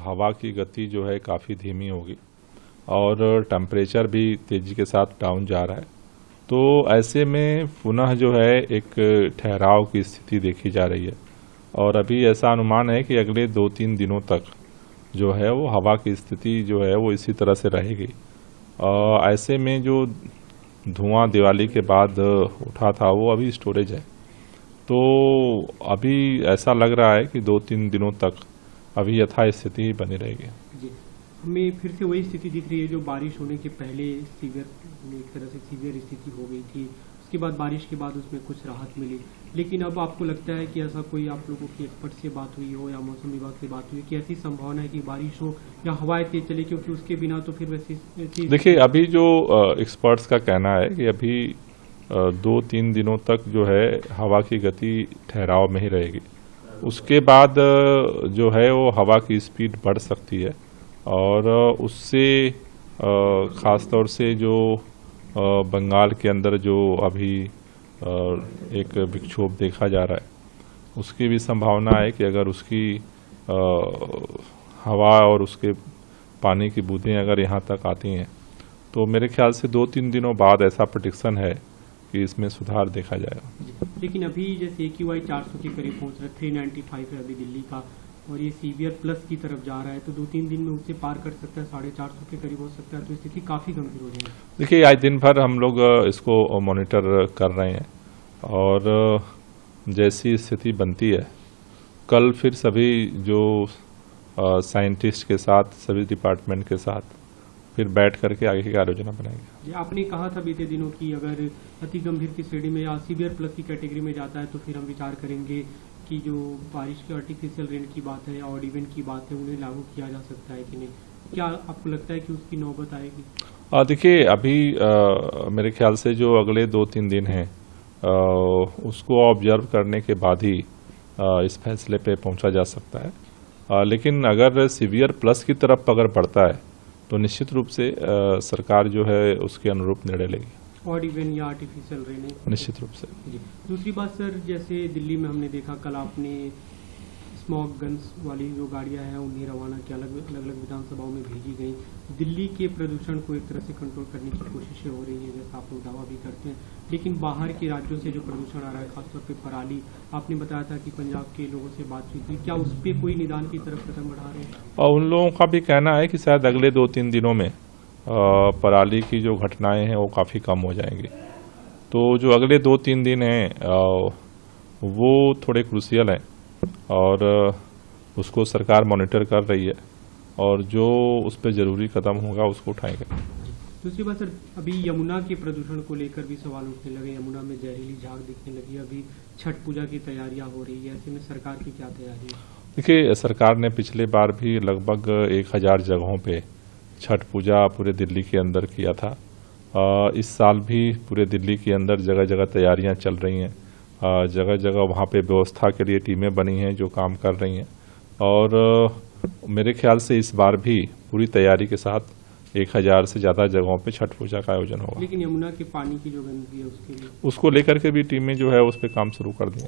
हवा की गति जो है काफ़ी धीमी होगी और टेम्परेचर भी तेज़ी के साथ डाउन जा रहा है। तो ऐसे में पुनः जो है एक ठहराव की स्थिति देखी जा रही है और अभी ऐसा अनुमान है कि अगले 2-3 दिनों तक जो है वो हवा की स्थिति जो है वो इसी तरह से रहेगी। ऐसे में जो धुआं दिवाली के बाद उठा था वो अभी स्टोरेज है, तो अभी ऐसा लग रहा है कि 2-3 दिनों तक अभी यथास्थिति ही बनी रहेगी। जी, हमें फिर से वही स्थिति दिख रही है जो बारिश होने के पहले एक तरह से सीवियर स्थिति हो गई थी। उसके बाद बारिश के बाद उसमें कुछ राहत मिली, लेकिन अब आपको लगता है कि ऐसा कोई आप लोगों की एक्सपर्ट से बात हुई हो या मौसम विभाग से बात हुई कि ऐसी संभावना है कि बारिश हो या हवाएं तेज चले, क्योंकि उसके बिना तो फिर वैसे देखिए अभी जो एक्सपर्ट्स का कहना है कि अभी 2-3 दिनों तक जो है हवा की गति ठहराव में ही रहेगी। उसके बाद जो है वो हवा की स्पीड बढ़ सकती है और उससे ख़ास तौर से जो बंगाल के अंदर जो अभी एक विक्षोभ देखा जा रहा है उसकी भी संभावना है कि अगर उसकी हवा और उसके पानी की बूंदें अगर यहाँ तक आती हैं तो मेरे ख्याल से 2-3 दिनों बाद ऐसा प्रेडिक्शन है कि इसमें सुधार देखा जाएगा। लेकिन अभी जैसे AQI 400 के करीब पहुँच रहा है, 395 है अभी दिल्ली का, और ये सीवियर प्लस की तरफ जा रहा है, तो 2-3 दिन में उससे पार कर सकता है, 450 के करीब हो सकता है, तो स्थिति काफ़ी गंभीर हो जाएगी। देखिए आज दिन भर हम लोग इसको मॉनिटर कर रहे हैं और जैसी स्थिति बनती है कल फिर सभी जो साइंटिस्ट के साथ सभी डिपार्टमेंट के साथ फिर बैठ करके आगे की कार्य योजना बनाएंगे। जी, आपने कहा था बीते दिनों की अगर अति गंभीर की श्रेणी में या सीवियर प्लस की कैटेगरी में जाता है तो फिर हम विचार करेंगे कि जो बारिश की आर्टिफिशियल रेन की बात है और इवेंट की बात है उन्हें लागू किया जा सकता है कि नहीं, क्या आपको लगता है कि उसकी नौबत आएगी? देखिए अभी मेरे ख्याल से जो अगले 2-3 दिन हैं उसको ऑब्जर्व करने के बाद ही इस फैसले पे पहुंचा जा सकता है, लेकिन अगर सीवियर प्लस की तरफ अगर बढ़ता है तो निश्चित रूप से सरकार जो है उसके अनुरूप निर्णय लेगी। ऑड इवन या आर्टिफिशियल रेन निश्चित रूप से। जी, दूसरी बात सर, जैसे दिल्ली में हमने देखा कल आपने स्मॉग गन्स वाली जो गाड़ियां हैं उन्हें रवाना किया, अलग अलग विधानसभाओं में भेजी गई। दिल्ली के प्रदूषण को एक तरह से कंट्रोल करने की कोशिशें हो रही है जैसा आप लोग दावा भी करते हैं, लेकिन बाहर के राज्यों से जो प्रदूषण आ रहा है खासतौर पे पराली, आपने बताया था कि पंजाब के लोगों से बातचीत हुई, क्या उस पर कोई निदान की तरफ कदम बढ़ा रहे हैं? और उन लोगों का भी कहना है कि शायद अगले 2-3 दिनों में पराली की जो घटनाएं हैं वो काफ़ी कम हो जाएंगी। तो जो अगले 2-3 दिन हैं वो थोड़े क्रूशियल हैं और उसको सरकार मॉनिटर कर रही है और जो उस पर ज़रूरी कदम होगा उसको उठाएंगे। दूसरी बात सर, अभी यमुना के प्रदूषण को लेकर भी सवाल उठने लगे, यमुना में जहरीली झाग दिखने लगी, अभी छठ पूजा की तैयारियां हो रही है, ऐसे में सरकार की क्या तैयारी है? देखिए सरकार ने पिछले बार भी लगभग 1000 जगहों पे छठ पूजा पूरे दिल्ली के अंदर किया था। इस साल भी पूरे दिल्ली के अंदर जगह जगह तैयारियां चल रही हैं, जगह जगह वहाँ पे व्यवस्था के लिए टीमें बनी हैं जो काम कर रही हैं और मेरे ख्याल से इस बार भी पूरी तैयारी के साथ 1000 से ज़्यादा जगहों पे छठ पूजा का आयोजन होगा। लेकिन यमुना के पानी की जो गंदगी है उसके लिए उसको लेकर के भी टीमें जो है उस पर काम शुरू कर दी।